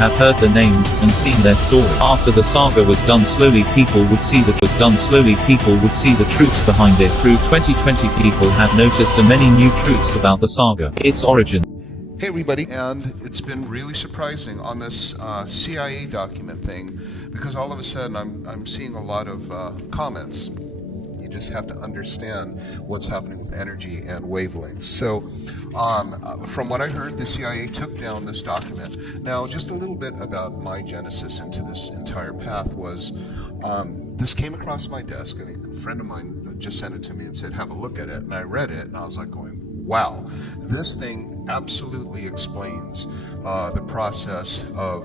have heard their names, and seen their story. After the saga was done slowly people would see the truths behind it. Through 2020 people have noticed many new truths about the saga, its origin. Hey everybody, and it's been really surprising on this CIA document thing, because all of a sudden I'm seeing a lot of comments. You just have to understand what's happening with energy and wavelengths. So, from what I heard, the CIA took down this document. Now, just a little bit about my genesis into this entire path was, this came across my desk. I think a friend of mine just sent it to me and said, have a look at it. And I read it, and I was like going, wow, this thing absolutely explains the process of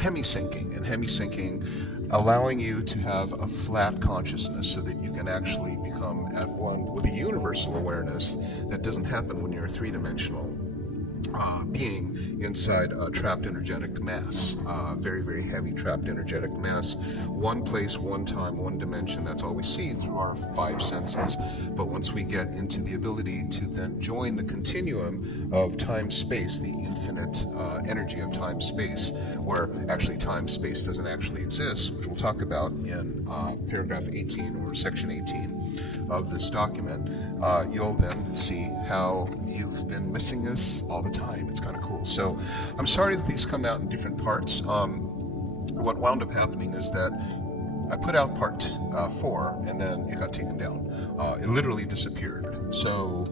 hemi-syncing, and hemi-syncing allowing you to have a flat consciousness so that you can actually become at one with a universal awareness that doesn't happen when you're a three-dimensional being inside a trapped energetic mass, very, very heavy trapped energetic mass. One place, one time, one dimension, that's all we see through our five senses. But once we get into the ability to then join the continuum of time-space, the infinite energy of time-space, where actually time-space doesn't actually exist, which we'll talk about in paragraph 18 or section 18 of this document, you'll then see how you've been missing this all the time. It's kind of cool. So I'm sorry that these come out in different parts. What wound up happening is that I put out part 4 and then it got taken down. It literally disappeared. So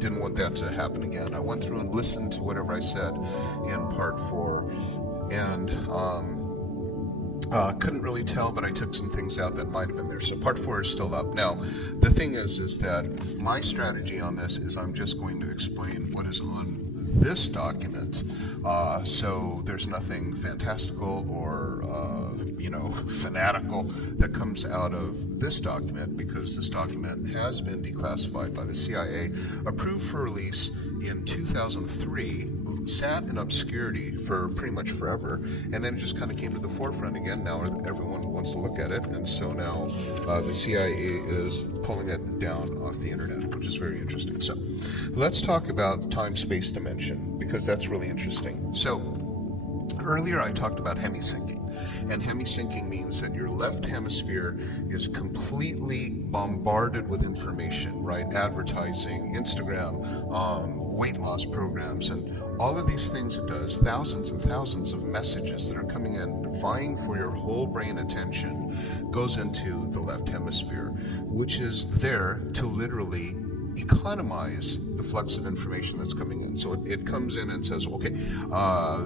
didn't want that to happen again. I went through and listened to whatever I said in part 4 and couldn't really tell, but I took some things out that might have been there. So part 4 is still up. Now, the thing is that my strategy on this is I'm just going to explain what is on this document. So there's nothing fantastical or, fanatical that comes out of this document, because this document has been declassified by the CIA, approved for release in 2003, sat in obscurity for pretty much forever, and then it just kind of came to the forefront again. Now everyone wants to look at it, and so now the CIA is pulling it down off the internet, which is very interesting. So let's talk about time-space dimension, because that's really interesting. So earlier I talked about hemi-syncing. And hemi-syncing means that your left hemisphere is completely bombarded with information, right? Advertising, Instagram, weight loss programs, and all of these things it does, thousands and thousands of messages that are coming in, vying for your whole brain attention, goes into the left hemisphere, which is there to literally economize the flux of information that's coming in. So it comes in and says, okay,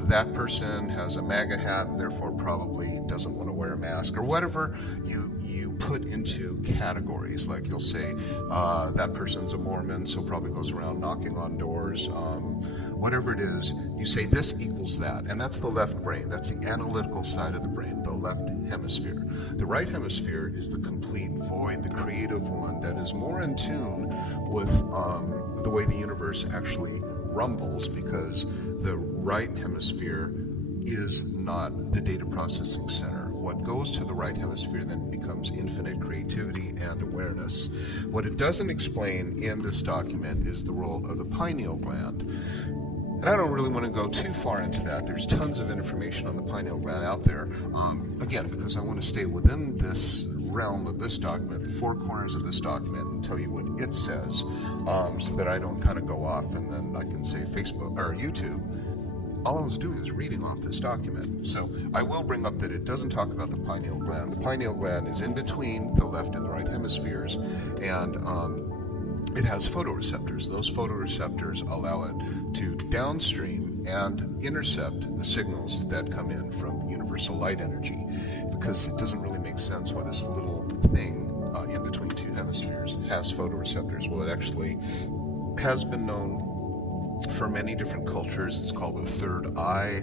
that person has a MAGA hat and therefore probably doesn't want to wear a mask, or whatever you put into categories. Like you'll say, that person's a Mormon, so probably goes around knocking on doors. Whatever it is, you say this equals that, and that's the left brain. That's the analytical side of the brain, the left hemisphere. The right hemisphere is the complete void, the creative one that is more in tune with the way the universe actually rumbles, because the right hemisphere is not the data processing center. What goes to the right hemisphere then becomes infinite creativity and awareness. What it doesn't explain in this document is the role of the pineal gland. And I don't really want to go too far into that. There's tons of information on the pineal gland out there. Again, because I want to stay within this realm of this document, the four corners of this document, and tell you what it says, so that I don't kind of go off and then I can say Facebook or YouTube. All I was doing is reading off this document. So I will bring up that it doesn't talk about the pineal gland. The pineal gland is in between the left and the right hemispheres, and it has photoreceptors. Those photoreceptors allow it to downstream and intercept the signals that come in from universal light energy, because it doesn't really make sense why this little thing in between two hemispheres has photoreceptors. Well, it actually has been known for many different cultures. It's called the third eye.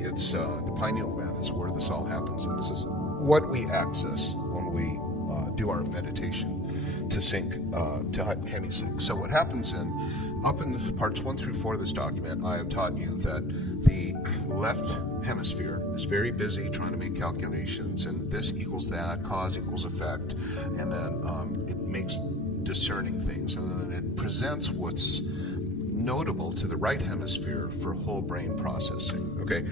It's the pineal gland is where this all happens, and this is what we access when we do our meditation to sync, to hemi-sync. So what happens up in the parts 1 through 4 of this document, I have taught you that the left hemisphere is very busy trying to make calculations, and this equals that, cause equals effect, and then it makes discerning things, and then it presents what's notable to the right hemisphere for whole brain processing. Okay,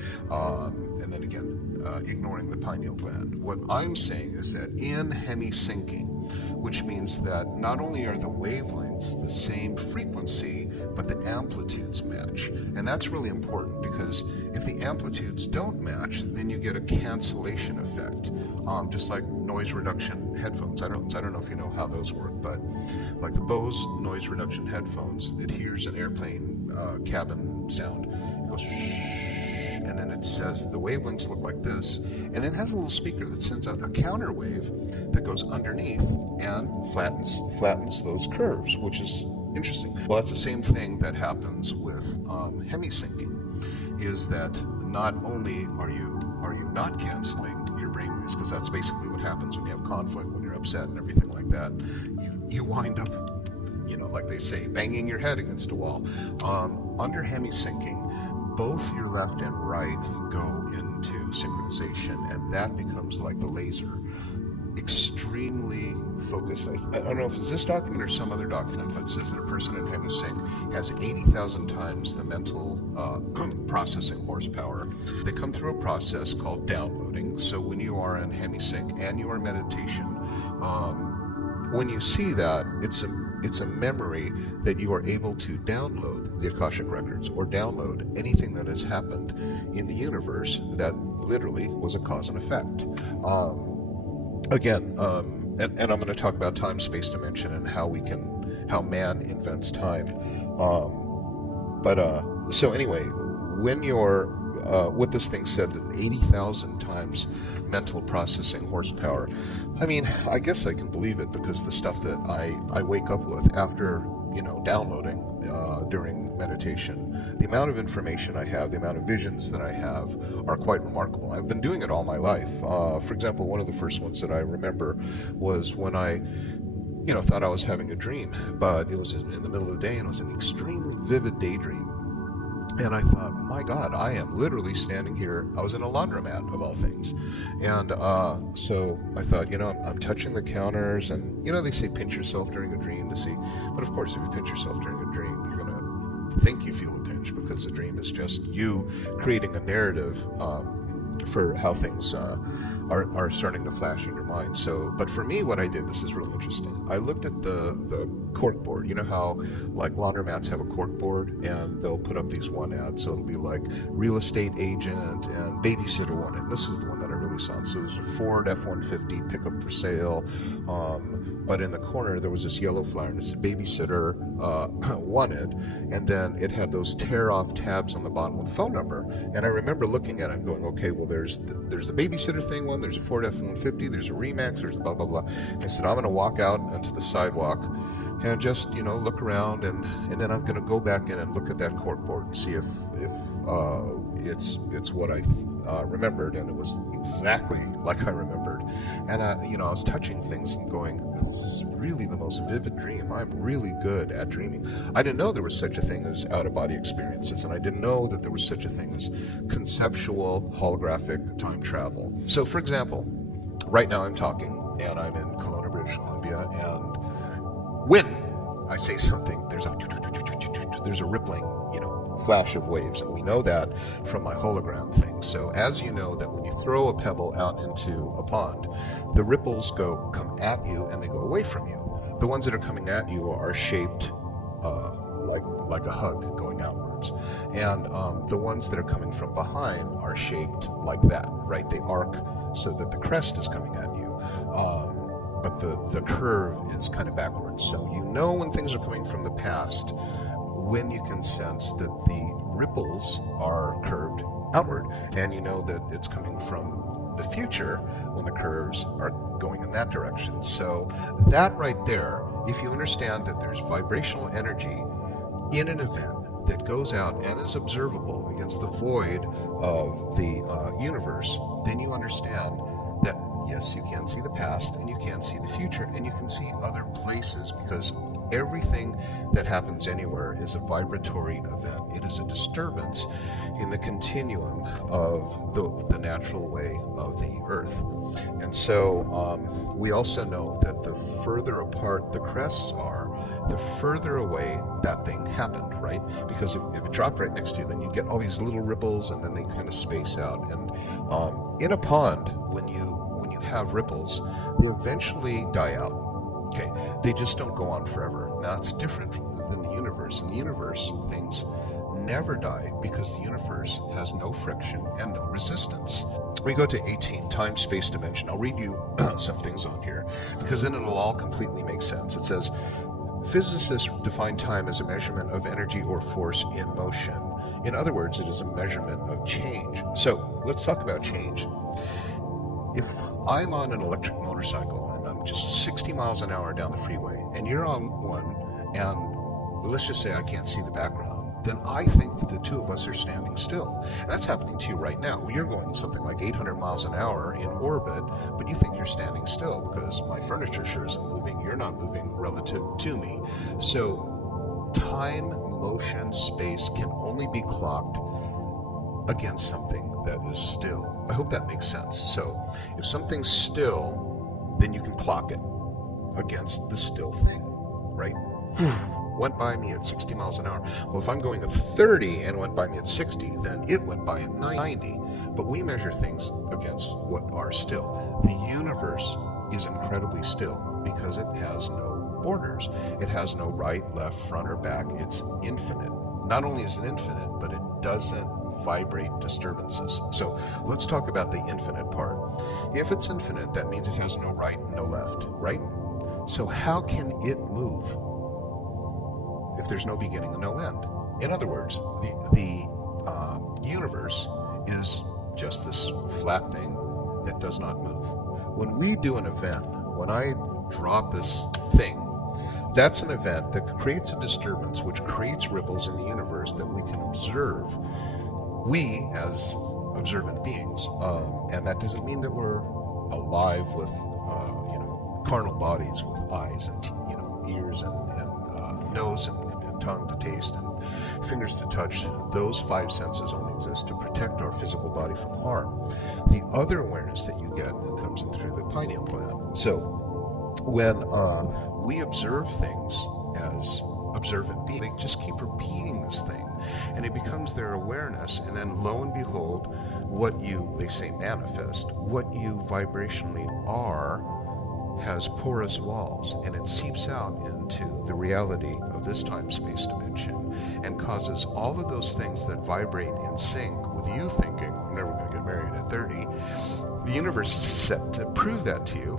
and then again, ignoring the pineal gland. What I'm saying is that in hemi-syncing, which means that not only are the wavelengths the same frequency, but the amplitudes match. And that's really important, because if the amplitudes don't match, then you get a cancellation effect. Just like noise reduction headphones. I don't know if you know how those work, but like the Bose noise reduction headphones, it hears an airplane cabin sound. It goes shh, and then it says the wavelengths look like this, and then it has a little speaker that sends out a counter wave that goes underneath and flattens those curves, which is interesting. Well, that's the same thing that happens with hemi-syncing, is that not only are you not canceling your brain waves, because that's basically what happens when you have conflict, when you're upset and everything like that, you wind up, like they say, banging your head against a wall. Under hemi-syncing, both your left and right go into synchronization, and that becomes like the laser. Extremely focused. I don't know if it's this document or some other document, but it says that a person in hemi-sync has 80,000 times the mental processing horsepower. They come through a process called downloading. So when you are in hemi-sync and you are in meditation, when you see that, it's a memory that you are able to download the Akashic records, or download anything that has happened in the universe that literally was a cause and effect. Again, and I'm going to talk about time, space, dimension, and how man invents time. So anyway, when you're what this thing said, that 80,000 times mental processing horsepower. I mean, I guess I can believe it, because the stuff that I wake up with after downloading during meditation, the amount of information I have, the amount of visions that I have are quite remarkable. I've been doing it all my life. For example, one of the first ones that I remember was when I thought I was having a dream, but it was in the middle of the day, and it was an extremely vivid daydream. And I thought, my God, I am literally standing here. I was in a laundromat, of all things. And so I thought, I'm touching the counters, and they say pinch yourself during a dream to see. But of course, if you pinch yourself during a dream, you're going to think you feel a pinch, because the dream is just you creating a narrative for how things are starting to flash in your mind. So, but for me, what I did, this is really interesting. I looked at the cork board. You know how like laundromats have a cork board, and they'll put up these one ads. So it'll be like real estate agent and babysitter wanted. This is the one that I really saw. So there's a Ford F-150 pickup for sale. But in the corner there was this yellow flyer, and it said babysitter wanted, and then it had those tear-off tabs on the bottom with a phone number. And I remember looking at it and going, okay, well there's the babysitter thing one, there's a Ford F-150, there's a Remax, there's a blah blah blah. And I said, I'm going to walk out onto the sidewalk and just look around, and then I'm going to go back in and look at that cork board and see if it's what I remembered, and it was exactly like I remembered. And I was touching things and going, this is really the most vivid dream. I'm really good at dreaming. I didn't know there was such a thing as out-of-body experiences, and I didn't know that there was such a thing as conceptual holographic time travel. So, for example, right now I'm talking, and I'm in Kelowna, British Columbia, and when I say something, there's a rippling, flash of waves, and we know that from my hologram thing. So as you know that when you throw a pebble out into a pond, the ripples come at you and they go away from you. The ones that are coming at you are shaped like a hug going outwards, and the ones that are coming from behind are shaped like that, right? They arc so that the crest is coming at you. But the curve is kind of backwards. So when things are coming from the past, when you can sense that the ripples are curved outward, and you know that it's coming from the future when the curves are going in that direction. So that right there, if you understand that there's vibrational energy in an event that goes out and is observable against the void of the universe, then you understand that yes, you can see the past, and you can see the future, and you can see other places, because everything that happens anywhere is a vibratory event. It is a disturbance in the continuum of the natural way of the Earth. And so we also know that the further apart the crests are, the further away that thing happened, right? Because if it dropped right next to you, then you get all these little ripples, and then they kind of space out. And in a pond, when you have ripples, they eventually die out. Okay, they just don't go on forever. Now that's different than the universe. In the universe, things never die because the universe has no friction and no resistance. We go to 18, time, space, dimension. I'll read you some things on here because then it'll all completely make sense. It says, physicists define time as a measurement of energy or force in motion. In other words, it is a measurement of change. So let's talk about change. If I'm on an electric motorcycle and I'm just 60 miles an hour down the freeway, and you're on one, and let's just say I can't see the background, then I think that the two of us are standing still. That's happening to you right now. You're going something like 800 miles an hour in orbit, but you think you're standing still because my furniture sure isn't moving. You're not moving relative to me. So time, motion, space can only be clocked against something that is still. I hope that makes sense. So if something's still, then you can clock it against the still thing, right? Went by me at 60 miles an hour. Well, if I'm going at 30 and went by me at 60, then it went by at 90. But we measure things against what are still. The universe is incredibly still because it has no borders. It has no right, left, front, or back. It's infinite. Not only is it infinite, but it doesn't vibrate disturbances. So let's talk about the infinite part. If it's infinite, that means it has no right, no left, right? So how can it move if there's no beginning and no end? In other words, the universe is just this flat thing that does not move. When we do an event, when I drop this thing, that's an event that creates a disturbance which creates ripples in the universe that we can observe. We, as observant beings, and that doesn't mean that we're alive with, carnal bodies with eyes and ears and nose and tongue to taste and fingers to touch. Those five senses only exist to protect our physical body from harm. The other awareness that you get comes in through the pineal gland. So when we observe things as observant beings, they just keep repeating this thing, and it becomes their awareness, and then lo and behold, what you, they say manifest, what you vibrationally are has porous walls, and it seeps out into the reality of this time-space dimension and causes all of those things that vibrate in sync with you thinking, I'm never going to get married at 30. The universe is set to prove that to you,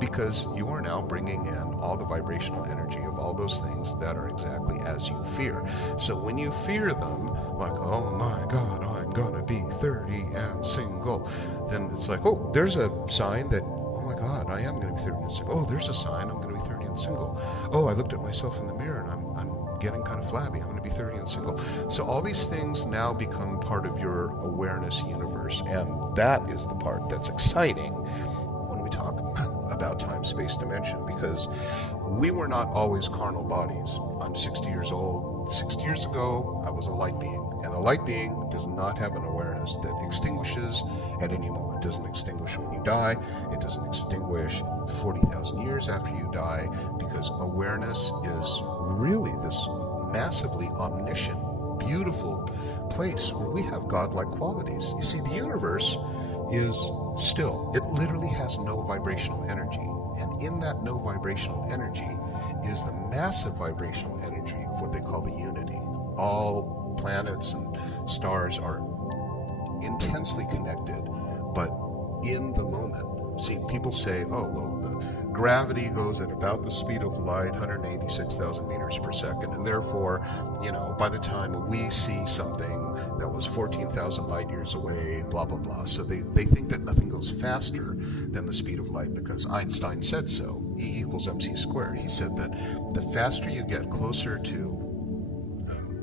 because you are now bringing in all the vibrational energy of all those things that are exactly as you fear. So when you fear them, like, oh my God, I'm going to be 30 and single, then it's like, oh, there's a sign that, oh my God, I am going to be 30 and single. Oh, there's a sign I'm going to be 30 and single. Oh, I looked at myself in the mirror and I'm getting kind of flabby. I'm going to be 30 and single. So all these things now become part of your awareness universe, and that is the part that's exciting when we talk about time, space, dimension, because we were not always carnal bodies. I'm 60 years old. 60 years ago, I was a light being, and a light being does not have an awareness that extinguishes at any moment. It doesn't extinguish when you die. It doesn't extinguish 40,000 years after you die, because awareness is really this massively omniscient, beautiful place where we have godlike qualities. You see, the universe is still. It literally has no vibrational energy. And in that no vibrational energy is the massive vibrational energy of what they call the unity. All planets and stars are intensely connected, but in the moment. See, people say, oh, well, the gravity goes at about the speed of light, 186,000 meters per second, and therefore, by the time we see something that was 14,000 light years away, blah, blah, blah. So they think that nothing goes faster than the speed of light because Einstein said so. E equals mc squared. He said that the faster you get closer to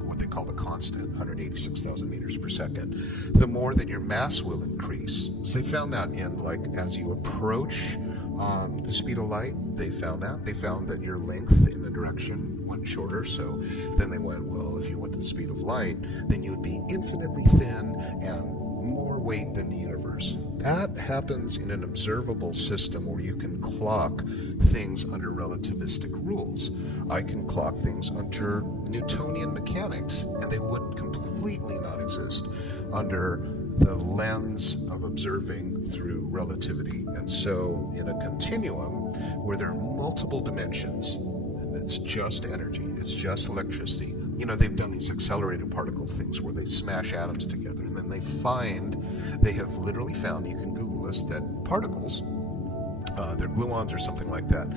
what they call the constant, 186,000 meters per second, the more that your mass will increase. So they found that in, as you approach the speed of light, they found that your length in the direction went shorter. So then they went, well, if you went to the speed of light, then you would be infinitely thin and more weight than the universe. That happens in an observable system where you can clock things under relativistic rules. I can clock things under Newtonian mechanics, and they would completely not exist under the lens of observing through relativity. And so in a continuum where there are multiple dimensions, it's just energy, it's just electricity. You know, they've done these accelerated particle things where they smash atoms together, and then they have literally found, you can Google this, that particles, they're gluons or something like that,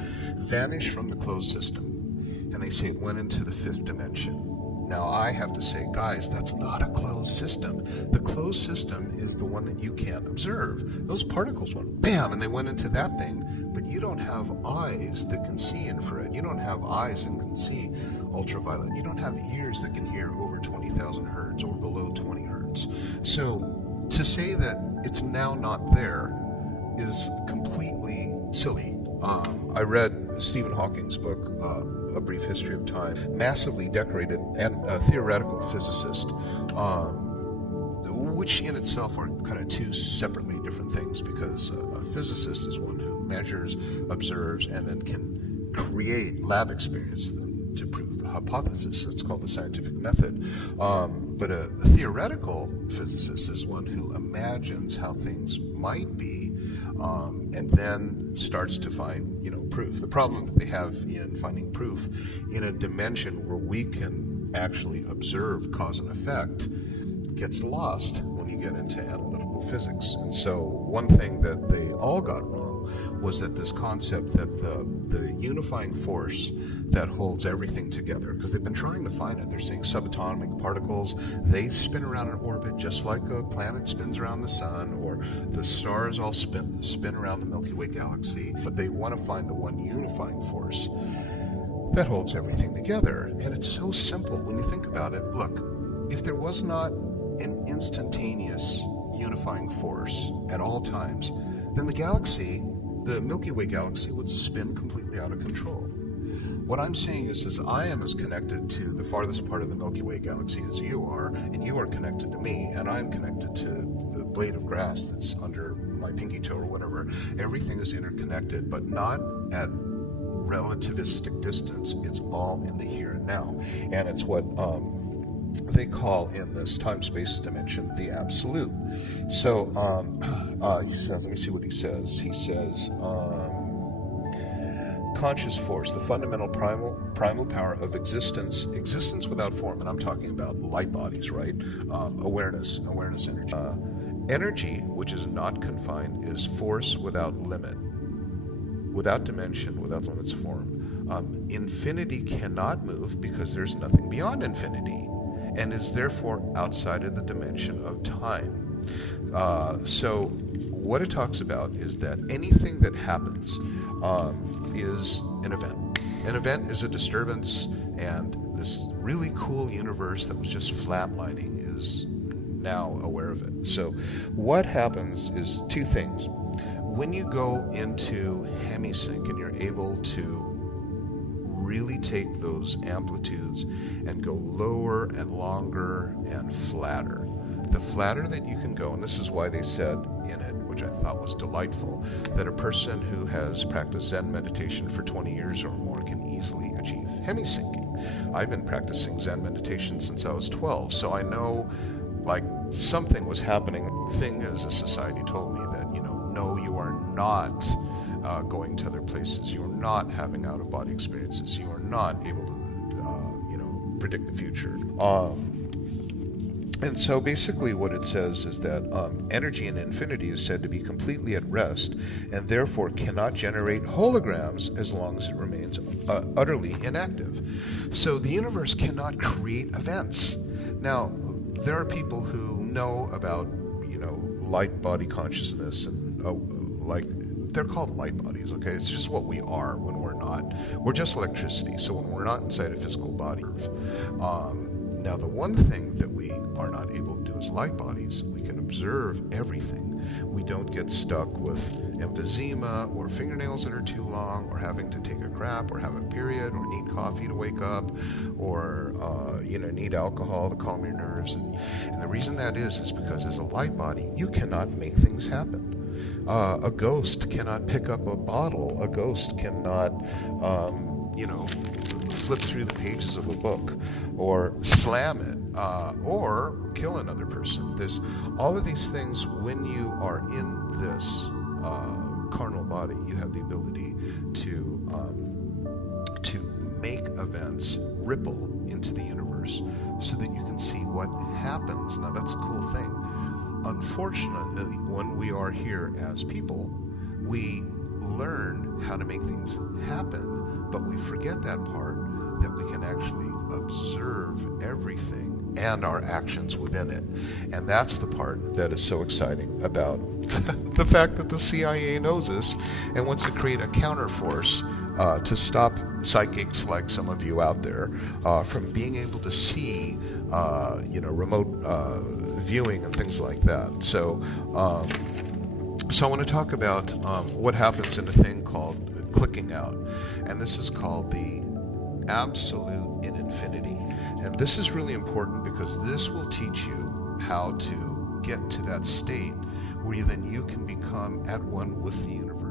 vanish from the closed system, and they say it went into the fifth dimension. Now I have to say, guys, that's not a closed system. The closed system is the one that you can't observe. Those particles went bam, and they went into that thing, but you don't have eyes that can see infrared. You don't have eyes that can see ultraviolet. You don't have ears that can hear over 20,000 hertz or below 20 hertz. So to say that it's now not there is completely silly. I read Stephen Hawking's book, A Brief History of Time, massively decorated and theoretical physicist, which in itself are kind of two separately different things, because a physicist is one who measures, observes, and then can create lab experience to prove the hypothesis. That's called the scientific method. But a theoretical physicist is one who imagines how things might be, and then starts to find, proof. The problem that they have in finding proof in a dimension where we can actually observe cause and effect gets lost when you get into analytical physics. And so one thing that they all got wrong was that this concept that the unifying force that holds everything together, because they've been trying to find it. They're seeing subatomic particles. They spin around in orbit just like a planet spins around the sun, or the stars all spin around the Milky Way galaxy. But they want to find the one unifying force that holds everything together. And it's so simple when you think about it. Look, if there was not an instantaneous unifying force at all times, then the Milky Way galaxy would spin completely out of control. What I'm saying is I am as connected to the farthest part of the Milky Way galaxy as you are, and you are connected to me, and I'm connected to the blade of grass that's under my pinky toe or whatever. Everything is interconnected, but not at relativistic distance. It's all in the here and now. And it's what they call in this time-space dimension the absolute. So he says, let me see what he says. He says, conscious force, the fundamental primal power of existence without form, and I'm talking about light bodies, right? Awareness energy. Energy, which is not confined, is force without limit, without dimension, without limits form. Infinity cannot move because there's nothing beyond infinity, and is therefore outside of the dimension of time. So what it talks about is that anything that happens is an event. An event is a disturbance, and this really cool universe that was just flatlining is now aware of it. So what happens is two things. When you go into Hemi-Sync and you're able to really take those amplitudes and go lower and longer and flatter, the flatter that you can go, and this is why they said in it, which I thought was delightful, that a person who has practiced Zen meditation for 20 years or more can easily achieve Hemi-Syncing. I've been practicing Zen meditation since I was 12, so I know, like, something was happening. The thing is, a society told me that, no, you are not going to other places. You are not having out-of-body experiences. You are not able to, predict the future. And so basically what it says is that energy in infinity is said to be completely at rest, and therefore cannot generate holograms as long as it remains utterly inactive. So the universe cannot create events. Now, there are people who know about, light body consciousness, and they're called light bodies, okay? It's just what we are when we're not. We're just electricity, so when we're not inside a physical body. Now, the one thing that we are not able to do as light bodies, we can observe everything. we don't get stuck with emphysema or fingernails that are too long, or having to take a crap, or have a period, or need coffee to wake up, or need alcohol to calm your nerves. And the reason that is because as a light body, you cannot make things happen. A ghost cannot pick up a bottle. A ghost cannot, flip through the pages of a book, or slam it, or kill another person. There's all of these things. When you are in this carnal body, you have the ability to make events ripple into the universe, so that you can see what happens. Now that's a cool thing. Unfortunately, when we are here as people, we learn how to make things happen, but we forget that part, that we can actually observe everything and our actions within it. And that's the part that is so exciting about the fact that the CIA knows this and wants to create a counterforce to stop psychics like some of you out there from being able to see remote viewing and things like that. So I want to talk about what happens in a thing called clicking out, and this is called the absolute in infinity. And this is really important because this will teach you how to get to that state where you can become at one with the universe.